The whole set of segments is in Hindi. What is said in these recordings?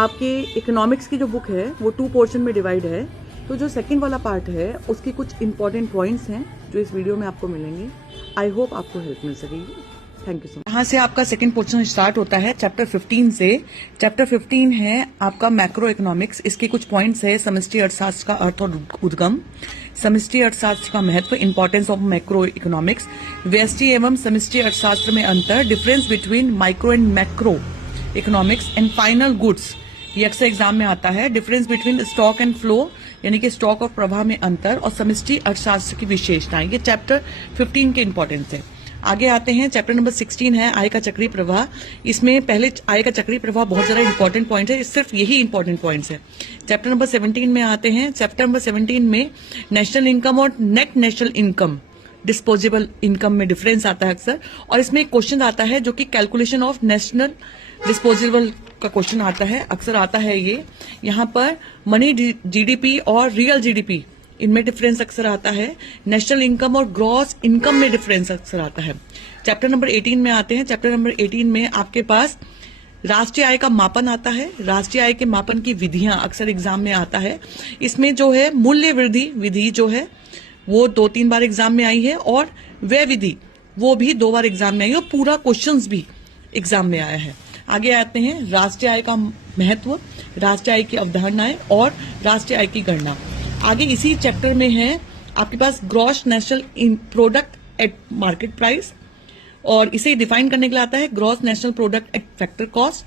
आपके इकोनॉमिक्स की जो बुक है वो 2 पोर्शन में डिवाइड है। तो जो सेकंड वाला पार्ट है उसके कुछ इंपॉर्टेंट पॉइंट्स हैं जो इस वीडियो में आपको मिलेंगे। आई होप आपको हेल्प मिल सकेगी। Thank you so much. यहाँ से आपका सेकंड पोर्शन स्टार्ट होता है चैप्टर 15 से। चैप्टर 15 है आपका मैक्रो इकोनॉमिक्स। इसके कुछ पॉइंट्स है समष्टि अर्थशास्त्र का अर्थ और उद्गम, समष्टि अर्थशास्त्र का महत्व, इंपॉर्टेंस ऑफ मैक्रो इकोनॉमिक्स, व्यष्टि एवं समष्टि अर्थशास्त्र में अंतर, difference between micro and macro economics and final goods. ये अक्सर एग्जाम में आता है। Difference between stock and flow यानी कि स्टॉक और प्रवाह में अंतर, और समष्टि अर्थशास्त्र की विशेषताएं। ये चैप्टर 15 के इंपॉर्टेंस है। आगे आते हैं चैप्टर नंबर 16 है आय का चक्रीय प्रवाह। इसमें पहले आय का चक्रीय प्रवाह बहुत ज्यादा इंपॉर्टेंट पॉइंट है, सिर्फ यही इंपॉर्टेंट पॉइंट्स है। चैप्टर नंबर 17 में आते हैं। चैप्टर नंबर 17 में नेशनल इनकम और net national income, disposable income में डिफरेंस आता है अक्सर, और इसमें एक क्वेश्चन आता है जो कि कैलकुलेशन ऑफ नेशनल डिस्पोजेबल का क्वेश्चन आता है, अक्सर आता है ये। यहाँ पर मनी जीडीपी और रियल जीडीपी इनमें डिफरेंस अक्सर आता है। नेशनल इनकम और ग्रॉस इनकम में डिफरेंस अक्सर आता है। चैप्टर नंबर 18 में आते हैं। चैप्टर नंबर 18 में आपके पास राष्ट्रीय आय का मापन आता है। राष्ट्रीय आय के मापन की विधियां अक्सर एग्जाम में आता है। इसमें जो है मूल्य वृद्धि विधि जो है वो 2-3 बार एग्जाम में आई है, और व्यय विधि वो भी 2 बार एग्जाम में आई है, और पूरा क्वेश्चंस भी एग्जाम में आया है। आगे आते हैं राष्ट्रीय आय का महत्व, राष्ट्रीय आय की अवधारणाएं और राष्ट्रीय आय की गणना। आगे इसी चैप्टर में है आपके पास gross national product at market price, और इसे डिफाइन करने के लिए आता है gross national product at factor cost.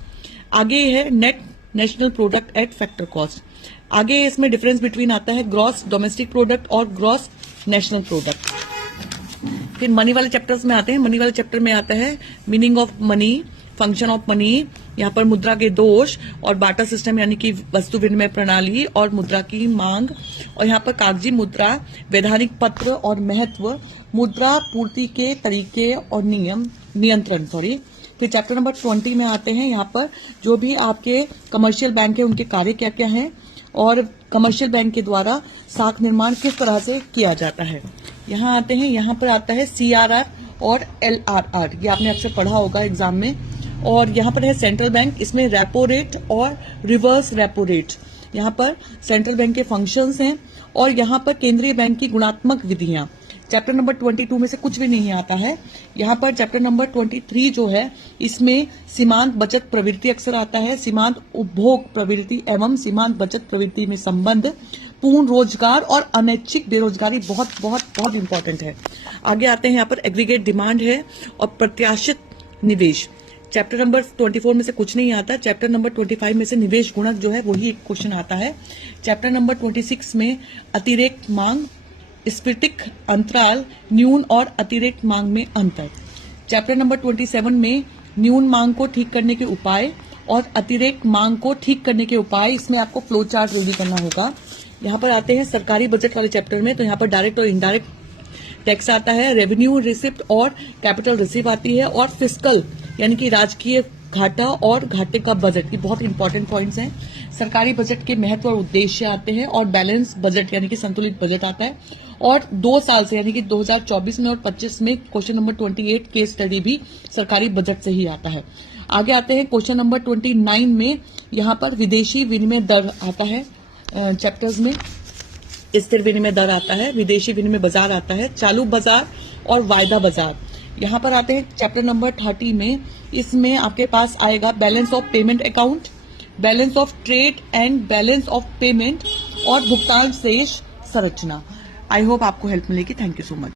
आगे है net national product at factor cost. आगे इसमें डिफरेंस बिटवीन आता है ग्रॉस डोमेस्टिक प्रोडक्ट और ग्रॉस नेशनल प्रोडक्ट। फिर मनी वाले चैप्टर्स में आते हैं। मनी वाले चैप्टर में आता है meaning of money, function of money, यहाँ पर मुद्रा के दोष और बाटा सिस्टम यानी कि वस्तु विनिमय प्रणाली और मुद्रा की मांग, और यहाँ पर कागजी मुद्रा, वैधानिक पत्र और महत्व, मुद्रा पूर्ति के तरीके और नियंत्रण। फिर चैप्टर नंबर 20 में आते हैं। यहाँ पर जो भी आपके कमर्शियल बैंक है उनके कार्य क्या क्या हैं, और कमर्शियल बैंक के द्वारा साख निर्माण किस तरह से किया जाता है। यहाँ आते हैं। यहाँ पर आता है CRR और LRR, ये आपने अक्सर पढ़ा होगा एग्जाम में। और यहाँ पर है सेंट्रल बैंक, इसमें रेपो रेट और रिवर्स रेपो रेट, यहाँ पर सेंट्रल बैंक के फंक्शंस हैं, और यहाँ पर केंद्रीय बैंक की गुणात्मक विधियां। चैप्टर नंबर 22 में से कुछ भी नहीं आता है। यहाँ पर चैप्टर नंबर 23 जो है इसमें सीमांत बचत प्रवृत्ति अक्सर आता है, सीमांत उपभोग प्रवृत्ति एवं सीमांत बचत प्रवृत्ति में संबंध, पूर्ण रोजगार और अनैच्छिक बेरोजगारी बहुत बहुत बहुत इंपॉर्टेंट है। आगे आते हैं। यहाँ पर एग्रीगेट डिमांड है और प्रत्याशित निवेश। चैप्टर नंबर 24 में से कुछ नहीं आता। चैप्टर नंबर 25 में से निवेश गुणक जो है वही एक क्वेश्चन आता है। चैप्टर नंबर 26 में अतिरेक मांग, स्फीतिक अंतराल, न्यून और अतिरेक मांग में अंतर। चैप्टर नंबर 27 में न्यून मांग को ठीक करने के उपाय और अतिरेक मांग को ठीक करने के उपाय, इसमें आपको फ्लो चार्ट रेडी करना होगा। यहाँ पर आते हैं सरकारी बजट वाले चैप्टर में। तो यहाँ पर डायरेक्ट और इनडायरेक्ट टैक्स आता है, रेवेन्यू रिसिप्ट और कैपिटल रिसीव आती है, और फिस्कल यानी कि राजकीय घाटा और घाटे का बजट, ये बहुत इंपॉर्टेंट पॉइंट्स हैं। सरकारी बजट के महत्व और उद्देश्य आते हैं, और बैलेंस बजट यानी कि संतुलित बजट आता है। और 2 साल से यानी कि 2024 में और 25 में क्वेश्चन नंबर 28 केस स्टडी भी सरकारी बजट से ही आता है। आगे आते हैं क्वेश्चन नंबर 29 में। यहाँ पर विदेशी विनिमय दर आता है चैप्टर्स में, स्थिर विनिमय दर आता है, विदेशी विनिमय बाजार आता है, चालू बाजार और वायदा बाजार। यहाँ पर आते हैं चैप्टर नंबर 30 में। इसमें आपके पास आएगा balance of payment account, balance of trade and balance of payment, और भुगतान शेष संरचना। आई होप आपको हेल्प मिलेगी। Thank you so much.